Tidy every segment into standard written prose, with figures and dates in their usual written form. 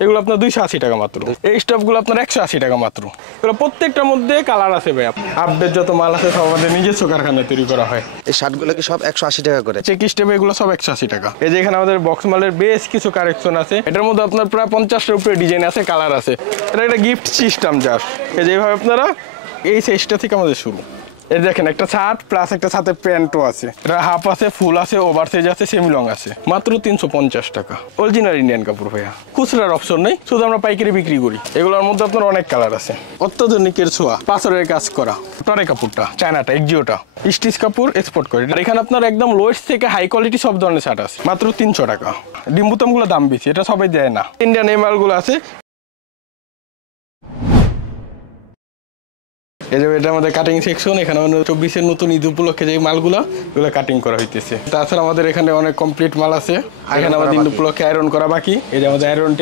এগুলো আপনার 280 টাকা মাত্র। এই স্টাফগুলো আপনার 180 টাকা মাত্র। এগুলো প্রত্যেকটার মধ্যে কালার আছে ভাই। আপডেট যত মাল আছে সব আমাদের নিজস্ব কারখানায় তৈরি করা হয়। এই শার্টগুলো কি সব 180 টাকা করে? চেক স্টেপ এগুলো সব 180 টাকা। এই যে এখানে আমাদের বক্স মালের বেশ কিছু কালেকশন আছে। এটার মধ্যে আপনার প্রায় 50টার উপরে ডিজাইন আছে, কালার আছে। এটা একটা গিফট সিস্টেম জাস্ট। এই যেভাবে আপনারা এই সাইজটা থেকে আমাদের শুরু। এই দেখেন একটা শার্ট প্লাস একটা সাথে প্যান্টও আছে। এটা হাফ আছে, ফুল আছে, ওভার সাইজ আছে, সেমি লং আছে। মাত্র 350 টাকা। অরিজিনাল ইন্ডিয়ান কাপড় ভাইয়া। খুচরার অপশন নেই, শুধু আমরা পাইকারি বিক্রি করি। এগুলোর মধ্যে আপনার অনেক কালার আছে। অত্যাধুনিকের ছোঁয়া, পাথরের কাজ করা, টরে কাপড়টা, চায়নাটা, এক্সিওটা, স্টিচ কাপড় এক্সপোর্ট করে। আর এখানে আপনার একদম লোয়েস্ট থেকে হাই কোয়ালিটি সব ধরনের শার্ট আছে। মাত্র 300 টাকা। ডিম বুতামগুলো দাম বেশি, এটা সবাই দেয় না। ইন্ডিয়ান এই মালগুলো আছে। এই যে এটা আমাদের কাটিং সেকশন। এখানে 24-এর নতুন ঈদ উপলক্ষে যে মালগুলো এগুলো কাটিং করা হইতেছে। তাছাড়া আমাদের এখানে অনেক কমপ্লিট মাল আছে। এখানে আমাদের ঈদ উপলক্ষে আয়রন করা বাকি। এই যে আমাদের আয়রন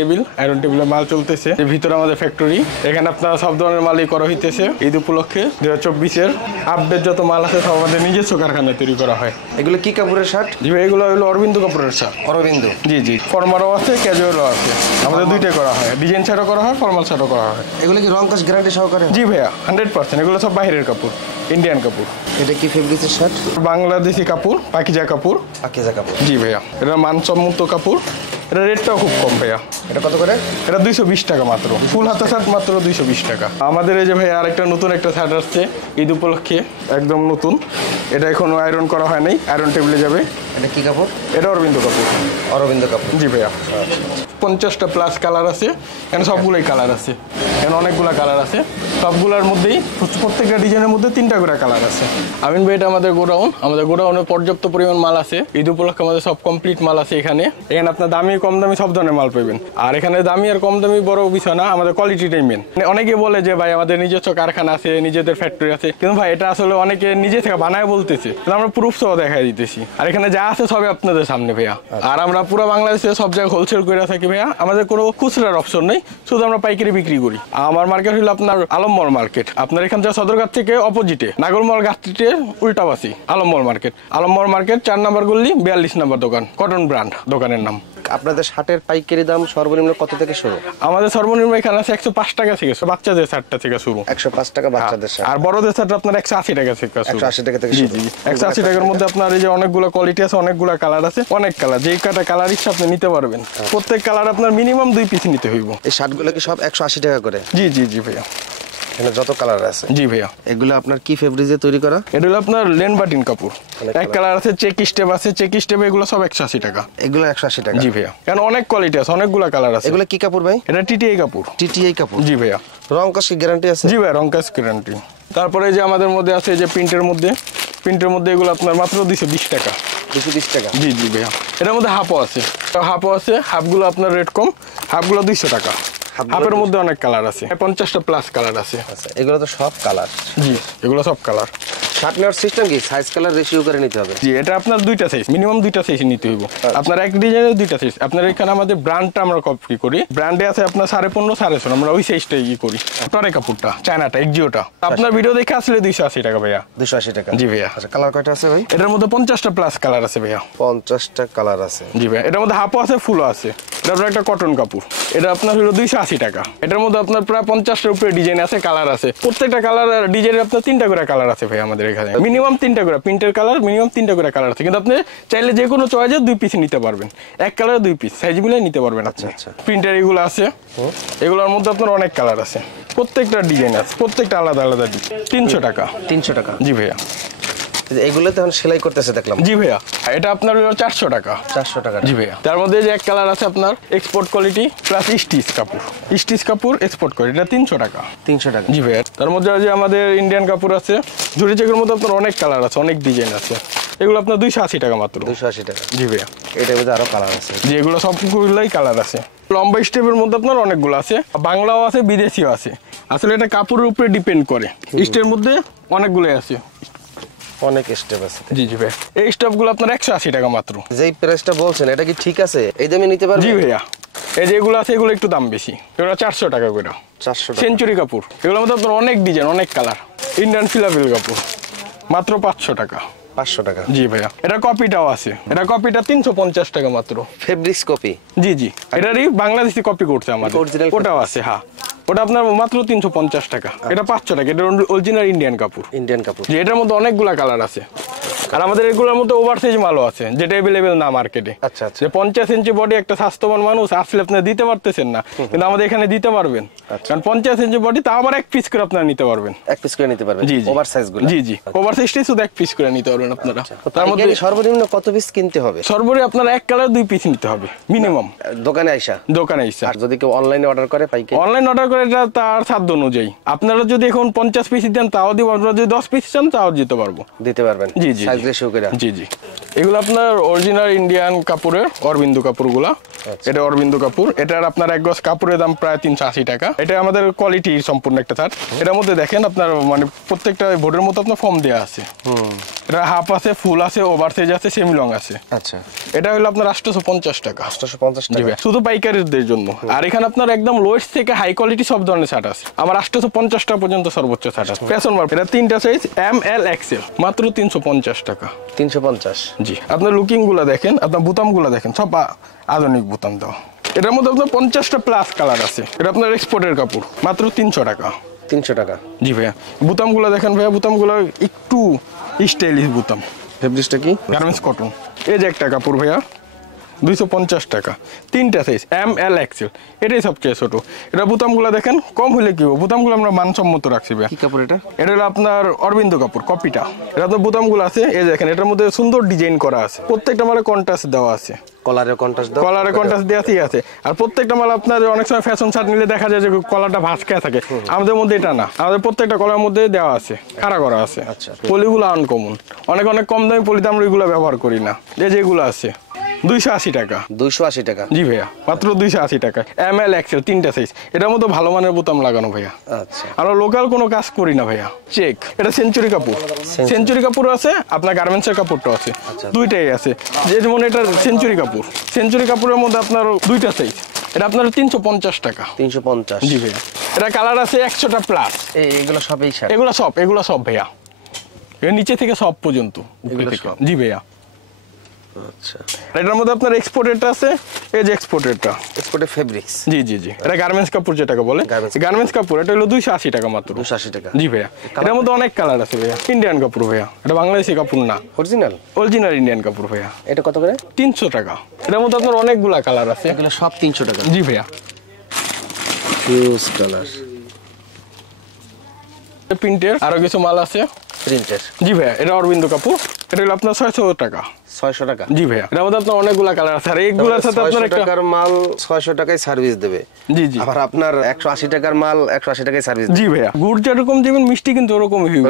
টেবিলের মাল চলতেছে। এর ভিতরে আমাদের ফ্যাক্টরি। এখানে আপনারা সব ধরনের মালই করা হইতেছে ঈদ উপলক্ষে। 2024-এর আপডেট যত মাল আছে সব আমাদের নিজস্ব কারখানায় তৈরি করা হয়। এগুলো কি কাপড়ের শার্ট? জি ভাই, এগুলো হলো অরবিন্দু কাপড়ের শার্ট। অরবিন্দু? জি জি, ফর্মালও আছে, ক্যাজুয়ালও আছে। আমাদের দুইটাই করা হয়। ডিজাইন শার্টও করা হয়, ফর্মাল শার্টও করা হয়। এগুলো কি রং কস গ্যারান্টি সহকারে? জি ভাইয়া, 100%। এগুলো সব বাইরের কাপড়, ইন্ডিয়ান কাপড়। এটা কি ফেব্রিক্সের শার্ট? বাংলাদেশি কাপড়, পাকিজা কাপড়। পাকিজা কাপড়? জি ভাইয়া, এটা মানসম্মত কাপড়। এটা রেটটাও খুব কম ভাইয়া। এটা কত করে? এটা 220 টাকা মাত্র। ফুল হাতা শার্ট মাত্র 220 টাকা। আমাদের এই যে ভাইয়া আরেকটা নতুন একটা শার্ট আসছে ঈদ উপলক্ষে, একদম নতুন। এটা এখনো আয়রন করা হয় নাই, আয়রন টেবিলে যাবে। এটা কি কাপড়? এটা অরবিন্দু কাপড়। অরবিন্দু কাপড়? জি ভাইয়া। 50টা প্লাস কালার আছে। এখানে সবগুলোই কালার আছে। এখানে অনেকগুলো কালার আছে। সবগুলোর মধ্যেই প্রত্যেকটা ডিজাইনের মধ্যে 3টা করে কালার আছে। আমিন ভাই, এটা আমাদের গোডাউন। আমাদের গোডাউনে পর্যাপ্ত পরিমাণ মাল আছে। ঈদ উপলক্ষে আমাদের সব কমপ্লিট মাল আছে এখানে। এখানে আপনার দামি কম দামি সব ধরনের মাল পাবেন। আর এখানে দামি আর কম দামি বড় বিষয় না, আমাদের কোয়ালিটিটাই মেন। অনেকে বলে যে ভাই আমাদের নিজস্ব কারখানা আছে, নিজেদের ফ্যাক্টরি আছে, কিন্তু ভাই এটা আসলে অনেকে নিজে থেকে বানায় বলতেছে, আমরা প্রুফ সহ দেখাই দিতেছি। আর এখানে যা আছে সবই আপনাদের সামনে ভাইয়া। আর আমরা পুরো বাংলাদেশে সব জায়গায় হোলসেল করে থাকি ভাইয়া। আমাদের কোনো খুচরার অপশন নেই, শুধু আমরা পাইকারি বিক্রি করি। আমার মার্কেট হলো আপনার আলমমল মার্কেট। আপনার এখান থেকে সদরঘ থেকে অপোজিটে নাগরমল গাছটির উল্টাবাসী আলমমল মার্কেট। আলমমল মার্কেট 4 নম্বর গলি 42 নম্বর দোকান, কটন ব্র্যান্ড দোকানের নাম। আপনাদের শার্টের পাইকারি দাম সর্বনিম্ন কত থেকে শুরু? আমাদের সর্বনিম্ন এখানে আছে 105 টাকা থেকে, বাচ্চাদের শার্টটা থেকে শুরু। 105 টাকা বাচ্চাদের শার্ট। আর বড়দের শার্ট আপনার 180 টাকা থেকে শুরু। 180 টাকা থেকে শুরু? জি, 180 টাকার মধ্যে আপনার এই যে অনেকগুলো কোয়ালিটি আছে, অনেকগুলো কালার আছে, অনেক কালার। যেই কালার ইচ্ছা আপনি নিতে পারবেন। প্রত্যেক কালার আপনার মিনিমাম 2 পিস নিতে হইব। এই শার্টগুলো কি সব 180 টাকা করে? জি জি জি ভাইয়া। এখানে যত কালার আছে? জি ভাইয়া। এগুলো আপনার কি ফেব্রিক্সে তৈরি করা? এটা হলো আপনার লেন বাটিন কাপড়। এক কালার আছে, চেক স্টেপ আছে। চেক স্টেপ এগুলো সব 180 টাকা। এগুলো 180 টাকা? জি ভাইয়া। কারণ অনেক কোয়ালিটি আছে, অনেকগুলো কালার আছে। এগুলো কি কাপড় ভাই? এটা টিটিআই কাপড়। টিটিআই কাপড়? জি ভাইয়া। রং কস কি গ্যারান্টি আছে? জি ভাইয়া, রং কস গ্যারান্টি। তারপরে যে আমাদের মধ্যে আছে যে প্রিন্টের মধ্যে এগুলো আপনার মাত্র 220 টাকা। 220 টাকা? জি জি ভাইয়া। এটার মধ্যে হাফও আছে। হাফগুলো আপনার রেট কম, হাফগুলো 200 টাকা। হাফের মধ্যে অনেক কালার আছে, 50টা প্লাস কালার আছে। আচ্ছা, এগুলো তো সব কালার? জি, এগুলো সব কালার। শার্ট নেওয়ার সিস্টেম কি সাইজ কালার রেশিও করে নিতে হবে? জি, এটা আপনার 2টা সাইজ, মিনিমাম 2টা সাইজ নিতে হইব। আপনার এক ডিজাইনের 2টা সাইজ। আপনার এখানে আমাদের ব্র্যান্ডটা আমরা কপি করি। ব্র্যান্ডে আছে আপনার 15.5, 6.5, আমরা ওই সাইজটাই করি। টরে কাপড়টা, চায়নাটা, এক্সিওটা। আপনার ভিডিও দেখে আসলে 280 টাকা ভাইয়া। 280 টাকা? জি ভাইয়া। আচ্ছা, কালার কয়টা আছে ভাই? এটার মধ্যে 50টা প্লাস কালার আছে ভাইয়া। 50টা কালার আছে? জি ভাইয়া। এটার মধ্যে হাফও আছে, ফুলও আছে। এটা আপনার একটা কটন কাপড়। এটা আপনার হলো 280 টাকা। এটার মধ্যে আপনার প্রায় 50টার উপরে ডিজাইন আছে, কালার আছে। প্রত্যেকটা কালার ডিজাইনের আপনার 3টা করে কালার আছে ভাই আমাদের এখানে। মিনিমাম 3টা করে প্রিন্টের কালার, মিনিমাম 3টা করে কালার আছে। কিন্তু আপনি চাইলে যে কোনো চয়েসে 2 পিস নিতে পারবেন। এক কালারে 2 পিস সাইজ মিলে নিতে পারবেন। আচ্ছা আচ্ছা। প্রিন্টার এগুলো আছে। এগুলোর মধ্যে আপনার অনেক কালার আছে। প্রত্যেকটা ডিজাইন আছে, প্রত্যেকটা আলাদা আলাদা ডিজাইন। 300 টাকা? 300 টাকা? জি ভাইয়া। এগুলো তো এখন সেলাই করতেছে দেখলাম? জি ভাইয়া। এটা আপনার হলো 400 টাকা। 400 টাকা? জি ভাইয়া। তার মধ্যে যে এক কালার আছে আপনার এক্সপোর্ট কোয়ালিটি প্লাস স্টিচ কাপড় এক্সপোর্ট কোয়ালিটি, এটা 300 টাকা। 300 টাকা? জি ভাইয়া। তার মধ্যে যে আমাদের ইন্ডিয়ান কাপড় আছে, ঝুড়ি চেকের মধ্যে আপনার অনেক কালার আছে, অনেক ডিজাইন আছে। এগুলো আপনার 280 টাকা মাত্র। 280 টাকা? জি ভাইয়া। এটার মধ্যে আরো কালার আছে? জি, এগুলো সবগুলোই কালার আছে। লম্বা স্টেপের মধ্যে আপনার অনেকগুলো আছে, বাংলাও আছে, বিদেশিও আছে। আসলে এটা কাপড়ের উপরে ডিপেন্ড করে। স্টেপের মধ্যে অনেকগুলোই আছে, অনেক স্টেপ আছে। জি জি ভাই। এই স্টেপগুলো আপনার 180 টাকা মাত্র। যেই প্রাইসটা বলছেন এটা কি ঠিক আছে? এই দামে নিতে পারবেন? জি ভাইয়া। এই যেগুলো আছে এগুলো একটু দাম বেশি, এগুলো 400 টাকা করে। 400 টাকা? সেঞ্চুরি কাপড়। এগুলোর মধ্যে আপনার অনেক ডিজাইন, অনেক কালার। ইন্ডিয়ান ফিলাফিল কাপড় মাত্র 500 টাকা। 500 টাকা। জি ভাইয়া, এটা কপিটাও আছে, এটা কপিটা 350 টাকা মাত্র। Fabrics copy? জি জি, এটারই বাংলাদেশি কপি করছে আমাদের, ওটাও আছে। হ্যাঁ, ওটা আপনার মাত্র 350 টাকা। এটা 500 টাকা। এটা অরিজিনাল ইন্ডিয়ান কাপড়। ইন্ডিয়ান কাপড়। জি, এটার মধ্যে অনেকগুলা কালার আছে। আর আমাদের এগুলোর মধ্যে ওভারসাইজ মালও আছে, যেটা অ্যাভেলেবেল না মার্কেটে। আচ্ছা আচ্ছা। যে 50 ইঞ্চি বডি একটা স্বাস্থ্যবান মানুষ আসলে আপনারা দিতে পারতেছেন না, কিন্তু আমাদের এখানে দিতে পারবেন। কারণ 50 ইঞ্চি বডি তা আবার এক পিস করে আপনারা নিতে পারবেন। এক পিস করে নিতে পারবেন? জি জি, ওভারসাইজ গুলো? জি জি, ওভারসাইজটাই শুধু এক পিস করে নিতে পারবেন আপনারা। তার মধ্যে সর্বনিম্ন কত পিস কিনতে হবে? সর্বনিম্ন আপনারা এক কালার 2 পিস নিতে হবে মিনিমাম, দোকানে আইসা? দোকানে আইসা। আর যদি কেউ অনলাইনে অর্ডার করে পাইকারি? অনলাইন অর্ডার করে এটা তার সাধ্য অনুযায়ী। আপনারা যদি এখন 50 পিস দেন তাও দিব, আপনারা যদি 10 পিস চান তাও দিতে পারবো, দিতে পারবেন। জি জি, সাইজ রেশিও করে? জি জি। এগুলো আপনার অরিজিনাল ইন্ডিয়ান কাপড়ের অরবিন্দু কাপড়গুলা। এটা অরবিন্দু কাপড়। এটার আপনার এক গজ কাপড়ের দাম প্রায় 380 টাকা। এটা আমাদের কোয়ালিটি সম্পূর্ণ একটা শার্ট। এটার মধ্যে দেখেন আপনার মানে প্রত্যেকটা বোর্ডের মতো আপনার ফর্ম দেওয়া আছে। এটা হাফ আছে, ফুল আছে, ওভারসাইজ আছে, সেমি লং আছে। আচ্ছা, এটা হলো আপনার 850 টাকা। 850 টাকা শুধু পাইকারিদের জন্য। আর এখানে আপনার একদম লোয়েস্ট থেকে হাই কোয়ালিটি সব ধরনের শার্ট আছে। আমার 850 টাকা পর্যন্ত সর্বোচ্চ শার্ট আছে। Fashion mark. এটা 3টা সাইজ, এম এল এক্সেল, মাত্র 350 টাকা। 350? জি। আপনার লুকিং গুলা দেখেন, আপনার বুতাম গুলা দেখেন, সব আধুনিক বুতাম দেওয়া। এটার মধ্যে আপনার 50টা প্লাস কালার আছে। এটা আপনার এক্সপোর্টের কাপড়, মাত্র 300 টাকা। 300 টাকা? জি ভাইয়া। বুতাম গুলা দেখেন ভাইয়া, বুতাম গুলা একটু স্টাইলিশ বুতাম। ফেব্রিক্সটা কি? Garments cotton. এই যে একটা কাপড় ভাইয়া, 250 টাকা। 3টা সাইজ, এম এল এক্সেল। এটাই সবচেয়ে ছোট। এটা বুতামগুলো দেখেন, কম হলে কি হবে, বুতামগুলো আমরা মানসম্মত রাখছি ভাইয়া। কি কাপড় এটা? এটা হলো আপনার অরবিন্দু কাপড়, কপিটা। এটা আপনার বুতামগুলো আছে, এই দেখেন, এটার মধ্যে সুন্দর ডিজাইন করা আছে। প্রত্যেকটা মালে কন্ট্রাস্ট দেওয়া আছে। কলারে কন্ট্রাস্ট দাও? কলারে কন্ট্রাস্ট দেওয়াই আছে। আর প্রত্যেকটা মাল আপনার অনেক সময় ফ্যাশন শার্ট নিলে দেখা যায় যে কলারটা ভাঁজকে থাকে। আমাদের মধ্যে এটা না, আমাদের প্রত্যেকটা কলার মধ্যে দেওয়া আছে, খাড়া করা আছে। আচ্ছা। পলিগুলো আনকমন, অনেক অনেক কম দামি পলিতে আমরা এগুলো ব্যবহার করি না। এই যেগুলো আছে 280 টাকা। 280 টাকা? জি ভাইয়া, মাত্র 280 টাকা। এম এল এক্সেল, 3টা সাইজ। এটার মধ্যে ভালো মানের বোতাম লাগানো ভাইয়া। আচ্ছা। আমরা লোকাল কোনো কাজ করি না ভাইয়া। চেক। এটা সেঞ্চুরি কাপড়। সেঞ্চুরি কাপড় আছে, আপনার গার্মেন্টসের কাপড়টা আছে, দুইটাই আছে। যেমন এটা সেঞ্চুরি কাপড়। সেঞ্চুরি কাপড়ের মধ্যে আপনার 2টা সাইজ। এটা আপনার 350 টাকা। 350? জি ভাইয়া। এটা কালার আছে 100টা প্লাস। এগুলো সব এই শার্ট? এগুলো সব ভাইয়া, এর নিচে থেকে সব পর্যন্ত। জি ভাইয়া। আচ্ছা। এটার মধ্যে আপনার এক্সপোর্টেডটা আছে, এই যে এক্সপোর্টেডটা, এক্সপোর্টেড ফেব্রিক্স? জি জি জি। এটা গার্মেন্টস কাপড় যেটাকে বলে, গার্মেন্টস কাপড়। এটা হলো 280 টাকা মাত্র। 280 টাকা? জি ভাইয়া। এটার মধ্যে অনেক কালার আছে ভাইয়া। ইন্ডিয়ান কাপড় ভাইয়া, এটা বাংলাদেশি কাপড় না, অরিজিনাল ইন্ডিয়ান কাপড় ভাইয়া। এটা কত করে? 300 টাকা। এটার মধ্যে আপনার অনেকগুলা কালার আছে। এগুলো সব 300 টাকা? জি ভাইয়া। ফিউজ কালার প্রিন্টের আরো কিছু মাল আছে। প্রিন্টের? জি ভাইয়া। এটা অরবিন্দু কাপড়। এটা হলো আপনার 600 টাকা। 600 টাকা? জি ভাইয়া। এটার মধ্যে আপনার অনেকগুলা কালার আছে। আর এইগুলোর সাথে আপনার একটা টাকার মাল 600 টাকায় সার্ভিস দেবে? জি জি। আবার আপনার 180 টাকার মাল 180 টাকায় সার্ভিস দেবে? জি ভাইয়া। গুড় যেরকম দিবেন, মিষ্টি কিন্তু ওরকমই হইবে।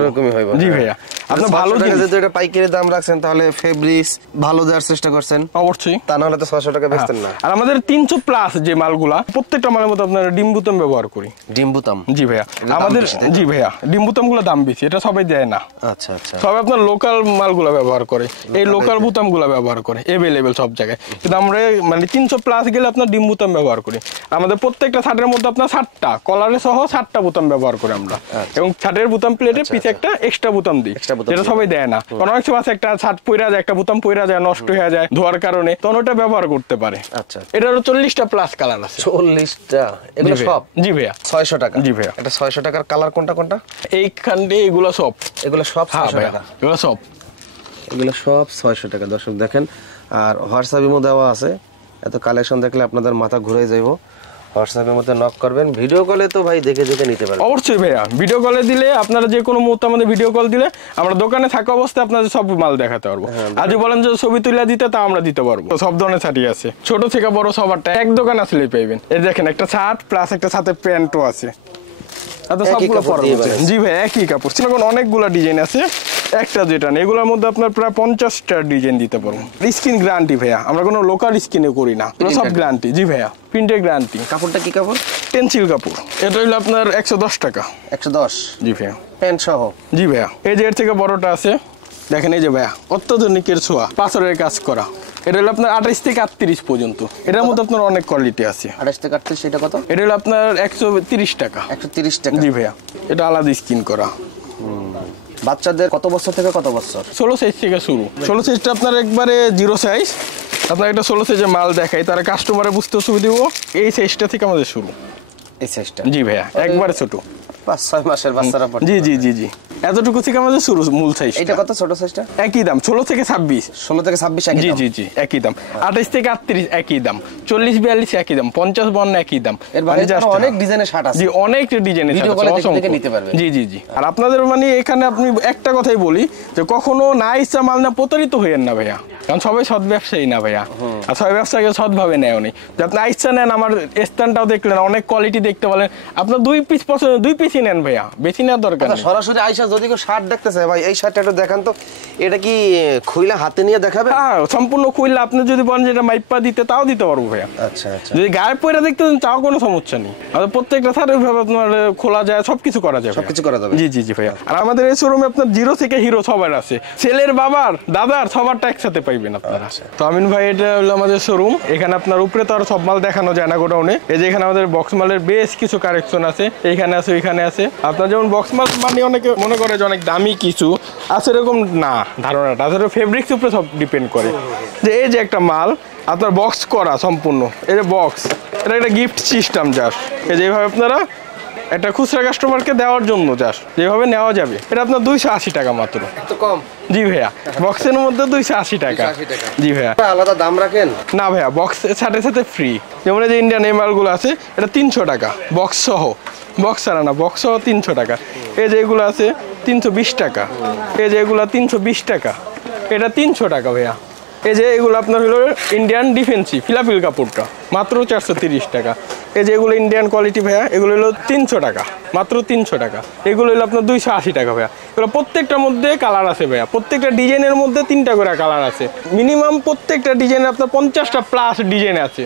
জি ভাইয়া। আপনি ভালো যদি এটা পাইকারি দাম রাখছেন, তাহলে ফেব্রিক্স ভালো দেওয়ার চেষ্টা করছেন অবশ্যই। তা না হলে তো 600 টাকা বেচতেন না। আর আমাদের 300 প্লাস যে মালগুলা, প্রত্যেকটা মালের মধ্যে আপনার ডিম বুতাম ব্যবহার করি। ডিম বুতাম? জি ভাইয়া। আমাদের জি ভাইয়া, ডিম বুতামগুলো দাম বেশি, এটা সবাই দেয় না। আচ্ছা আচ্ছা। সবাই আপনার লোকাল মালগুলো ব্যবহার করে, এই লোকাল বুতামগুলো ব্যবহার করে এভেলেবেল সব জায়গায়। কিন্তু আমরা মানে 300 প্লাস গেলে আপনার ডিম বুতাম ব্যবহার করি। আমাদের প্রত্যেকটা শার্টের মধ্যে আপনার 7টা কলারে সহ 7টা বুতাম ব্যবহার করি আমরা। এবং শার্টের বুতাম প্লেটে পিছে একটা এক্সট্রা বুতাম দিই, যেটা সবাই দেয় না। কারণ অনেক সময় আছে একটা শার্ট পইরা যায়, একটা বুতাম পইরা যায়, নষ্ট হয়ে যায় ধোয়ার কারণে, তখন ওটা ব্যবহার করতে পারে। আচ্ছা। এটারও 40টা প্লাস কালার আছে। 40টা? এগুলো সব? জি ভাইয়া। 600 টাকা? জি ভাইয়া। এটা 600 টাকার কালার কোনটা কোনটা? এইখান দিয়ে এগুলো সব? এগুলো সব 600 টাকা? এগুলো সব 600 টাকা। দর্শক দেখেন, আর হোয়াটসঅ্যাপেও দেওয়া আছে। এত কালেকশন দেখলে আপনাদের মাথা ঘুরে যাইব। হোয়াটসঅ্যাপের মধ্যে নক করবেন। ভিডিও কলে তো ভাই দেখে নিতে পারবেন? অবশ্যই ভাইয়া। ভিডিও কলে দিলে আপনারা যে কোনো মুহূর্তে আমাদের ভিডিও কল দিলে আমরা দোকানে থাকা অবস্থায় আপনাদের সব মাল দেখাতে পারবো। আজ বলেন যে ছবি তুলে দিতে, তা আমরা দিতে পারবো। সব ধরনের শাড়ি আছে, ছোট থেকে বড় সবারটা এক দোকান আসলেই পাইবেন। এই দেখেন, একটা শার্ট প্লাস একটা সাথে প্যান্টও আছে। জি ভাই, একই কাপড়। অনেকগুলা ডিজাইন আছে, একটা যেটা নেই। এগুলোর মধ্যে আপনার প্রায় 50টা ডিজাইন দিতে পারবো। স্কিন গ্যারান্টি ভাইয়া, আমরা কোনো লোকাল স্কিনে করি না, সব গ্যারান্টি। জি ভাইয়া, প্রিন্টের গ্যারান্টি। কাপড়টা কি কাপড়? টেন্সিল কাপড়। এটা হলো আপনার 110 টাকা। 110? জি ভাইয়া। প্যান্ট সহ? জি ভাইয়া। এই যে এর থেকে বড়টা আছে, দেখেন, এই যে ভাইয়া, অত্যাধুনিকের ছোঁয়া, পাথরের কাজ করা। এটা হলো আপনার 28 থেকে 38 পর্যন্ত। এটার মধ্যে আপনার অনেক কোয়ালিটি আছে। 28 থেকে 38? এটা কত? এটা হলো আপনার 130 টাকা। 130 টাকা? জি ভাইয়া। এটা আলাদা স্কিন করা। বাচ্চাদের কত বছর থেকে কত বছর? 16 সাইজ থেকে শুরু। 16 সাইজটা আপনার একবারে জিরো সাইজ। আপনার একটা 16 সাইজের মাল দেখাই, তারা কাস্টমারে বুঝতে সুবিধা দিব। এই সাইজটা থেকে আমাদের শুরু। এই সাইজটা? জি ভাইয়া, একবারে ছোট, 5-6 মাসের বাচ্চারা পড়ে। জি জি জি জি, এতটুকু থেকে আমাদের শুরু মূল সাইজ। এটা কত ছোট সাইজটা? একই দাম, 16 থেকে 26। 16 থেকে 26 একই জি দাম? জি জি, একই দাম। 28 থেকে 38 একই দাম, 40-42 একই দাম, 50-52 একই দাম। এর বাইরে আরো অনেক ডিজাইনের শার্ট আছে। জি, অনেক ডিজাইনের ভিডিও কলে দেখে নিতে পারবেন। জি জি জি। আর আপনাদের মানে এখানে আপনি একটা কথাই বলি যে কখনো না ইচ্ছা মাল না প্রতারিত হইয়েন না ভাইয়া, কারণ সবাই সৎ ব্যবসায়ী না ভাইয়া, আর সবাই ব্যবসাকে সৎভাবে নেয় উনি। যে আপনি ইচ্ছা নেন, আমার স্থানটাও দেখলেন, অনেক কোয়ালিটি দেখতে পারেন, আপনার 2 পিস পছন্দ 2 পিসই নেন ভাইয়া, বেশি নেওয়ার দরকার নেই। সরাসরি আইসা যদি কেউ শার্ট দেখতেছে, ভাই এই শার্টটা একটু দেখান তো, এটা কি খুইলা হাতে নিয়ে দেখাবে? হ্যাঁ, সম্পূর্ণ খুইলা আপনি যদি বলেন যেটা মাইপা দিতে, তাও দিতে পারবো ভাইয়া। আচ্ছা আচ্ছা। যদি গায়ে পয়রা দেখতে চান, তাও কোনো সমস্যা নেই। আমাদের প্রত্যেকটা শার্ট ওইভাবে আপনার খোলা যায়, সবকিছু করা যায়, সবকিছু করা যাবে। জি জি জি ভাইয়া। আর আমাদের এই শোরুমে আপনার জিরো থেকে হিরো সবার আছে, ছেলের বাবার দাদার সবারটা একসাথে পাইবেন আপনারা। তো আমিন ভাই, এটা হলো আমাদের শোরুম। এখানে আপনার উপরে তো আর সব মাল দেখানো যায় না গোডাউনে। এই যে এখানে আমাদের বক্স মালের বেশ কিছু কালেকশন আছে, এইখানে আছে ওইখানে আছে। আপনার যেমন বক্স মাল মানে অনেকে মনে করে যে অনেক দামি কিছু আছে, এরকম না ধারণাটা। আসলে ফেব্রিক্স উপরে সব ডিপেন্ড করে। যে এই যে একটা মাল আপনার বক্স করা সম্পূর্ণ, এই যে বক্স, এটা একটা গিফট সিস্টেম জাস্ট। এই যেভাবে আপনারা একটা খুচরা কাস্টমারকে দেওয়ার জন্য জাস্ট যেভাবে নেওয়া যাবে, এটা আপনার 280 টাকা মাত্র। এত কম? জি ভাইয়া, বক্সের মধ্যে 280 টাকা। জি ভাইয়া। আলাদা দাম রাখেন? না ভাইয়া, বক্স সাথে সাথে ফ্রি। যেমন এই যে ইন্ডিয়ান এই মালগুলো আছে, এটা 300 টাকা বক্স সহ, বক্স ছাড়া না, বক্স সহ 300 টাকা। এই যে এগুলো আছে 320 টাকা, এই যে এগুলো 320 টাকা, এটা 300 টাকা ভাইয়া। এই যে এগুলো আপনার হলো ইন্ডিয়ান ডিফেন্সি ফিলাফিল কাপড়টা, মাত্র 430 টাকা। এই যে এগুলো ইন্ডিয়ান কোয়ালিটি ভাইয়া, এগুলো হলো 300 টাকা, মাত্র 300 টাকা। এগুলো হলো আপনার 280 টাকা ভাইয়া। এগুলো প্রত্যেকটার মধ্যে কালার আছে ভাইয়া, প্রত্যেকটা ডিজাইনের মধ্যে 3টা করে কালার আছে মিনিমাম। প্রত্যেকটা ডিজাইনে আপনার 50টা প্লাস ডিজাইন আছে,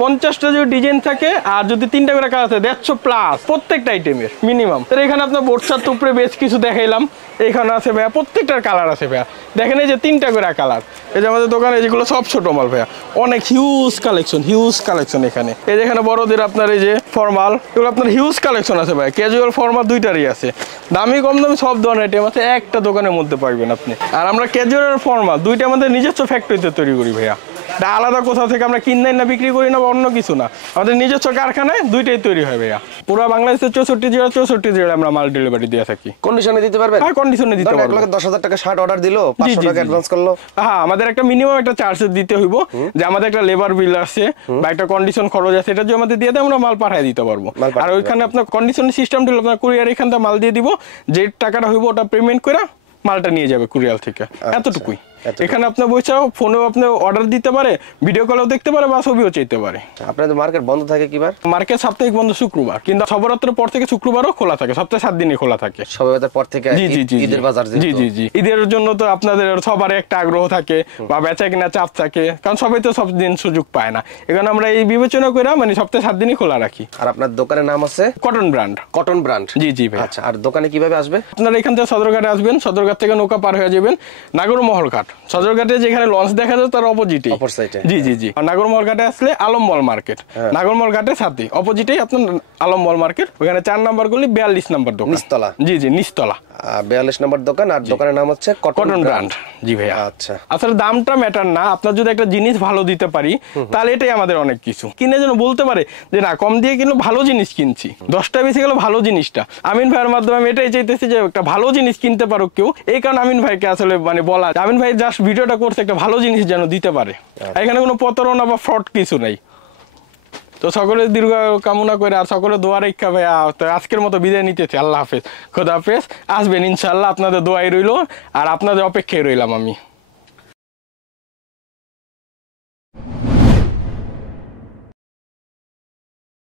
50টা যদি ডিজাইন থাকে আর যদি 3টা করে কালার আছে 150 প্লাস প্রত্যেকটা আইটেমের মিনিমাম। তো এখানে আপনার বোর্ডসার উপরে বেশ কিছু দেখাইলাম, এখানে আছে ভাইয়া, প্রত্যেকটার কালার আছে ভাইয়া। দেখেন এই যে 3টা করে কালার। এই যে আমাদের দোকানে যেগুলো সব ছোট মাল ভাইয়া, অনেক হিউজ কালেকশন এখানে। এই যে এখানে বড়দের আপনার এই যে ফর্মাল, এগুলো আপনার হিউজ কালেকশন আছে ভাই। ক্যাজুয়াল ফর্মাল দুইটারই আছে, দামি কম দামি সব ধরনের আইটেম আছে, একটা দোকানের মধ্যে পাইবেন আপনি। আর আমরা ক্যাজুয়াল আর ফর্মাল দুইটা আমাদের নিজস্ব ফ্যাক্টরিতে তৈরি করি ভাইয়া, এটা আলাদা কোথাও থেকে আমরা কিনে না বিক্রি করি না বা অন্য কিছু না, আমাদের নিজস্ব কারখানায় দুইটাই তৈরি হয় ভাইয়া। পুরো বাংলাদেশের 64 জেলায় আমরা মাল ডেলিভারি দিয়ে থাকি। কন্ডিশনে দিতে পারবেন? হ্যাঁ, কন্ডিশনে দিতে পারবো। 10,000 টাকা শার্ট অর্ডার দিলো, 500 টাকা অ্যাডভান্স করলো। হ্যাঁ, আমাদের একটা মিনিমাম একটা চার্জ দিতে হইব, যে আমাদের একটা লেবার বিল আছে বা একটা কন্ডিশন খরচ আছে, এটা যদি আমাদের দিয়ে দেয় আমরা মাল পাঠিয়ে দিতে পারবো। আর ওইখানে আপনার কন্ডিশনের সিস্টেম দিলে আপনার কুরিয়ার এখান থেকে মাল দিয়ে দিব, যে টাকাটা হইব ওটা পেমেন্ট করে মালটা নিয়ে যাবে কুরিয়ার থেকে, এতটুকুই। এখানে আপনার বইসাও ফোনেও আপনি অর্ডার দিতে পারে, ভিডিও কলেও দেখতে পারে বা ছবিও চাইতে পারে। আপনাদের মার্কেট বন্ধ থাকে কিবার? মার্কেট সাপ্তাহিক বন্ধ শুক্রবার, কিন্তু সবরাত্রের পর থেকে শুক্রবারও খোলা থাকে, সপ্তাহে 7 দিনই খোলা থাকে। সবের পর থেকে ঈদের বাজার। জি জি জি, ঈদের জন্য তো আপনাদের সবার একটা আগ্রহ থাকে বা বেচা কিনা চাপ থাকে, কারণ সবাই তো সব দিন সুযোগ পায় না। এখানে আমরা এই বিবেচনা করে মানে সপ্তাহে 7 দিনই খোলা রাখি। আর আপনার দোকানের নাম আছে কটন ব্র্যান্ড? কটন ব্র্যান্ড, জি জি ভাই। আচ্ছা, আর দোকানে কিভাবে আসবে? আপনারা এখান থেকে সদরঘাটে আসবেন, সদরঘাট থেকে নৌকা পার হয়ে যাবেন নাগরমহল ঘাট। সদরঘাটে যেখানে লঞ্চ দেখা যায় তার অপোজিটে, জি জি জি। নাগরমহল ঘাটে আসলে আলমমল মার্কেট, নাগরমহল ঘাটের সাথে অপোজিটেই আপনার আলমমল মার্কেট, ওখানে 4 নাম্বার গলি 42 নাম্বার দোকান, নিচতলা। জি জি, নিচতলা 42 নাম্বার দোকান। আর দোকানের নাম হচ্ছে কটন ব্র্যান্ড। জি ভাইয়া। আচ্ছা, আসলে দামটা ম্যাটার না, আপনার যদি একটা জিনিস ভালো দিতে পারি তাহলে এটাই আমাদের অনেক কিছু। কিনে যেন বলতে পারে যে না, কম দিয়ে কিন্তু ভালো জিনিস কিনছি, 10টা বেশি গেল ভালো জিনিসটা। আমিন ভাইয়ের মাধ্যমে আমি এটাই চাইতেছি যে একটা ভালো জিনিস কিনতে পারো কেউ, এই কারণে আমিন ভাইকে আসলে মানে বলা, আমিন ভাই জাস্ট ভিডিওটা করছে একটা ভালো জিনিস যেন দিতে পারে, এখানে কোনো প্রতারণা বা ফ্রড কিছু নাই। তো সকলের দীর্ঘ কামনা করে আর সকলের দোয়া রেখা ভাইয়া, তো আজকের মতো বিদায় নিতেছি। আল্লাহ হাফেজ, খোদা হাফেজ। আসবেন ইনশাল্লাহ, আপনাদের দোয়াই রইল আর আপনাদের অপেক্ষায় রইলাম আমি।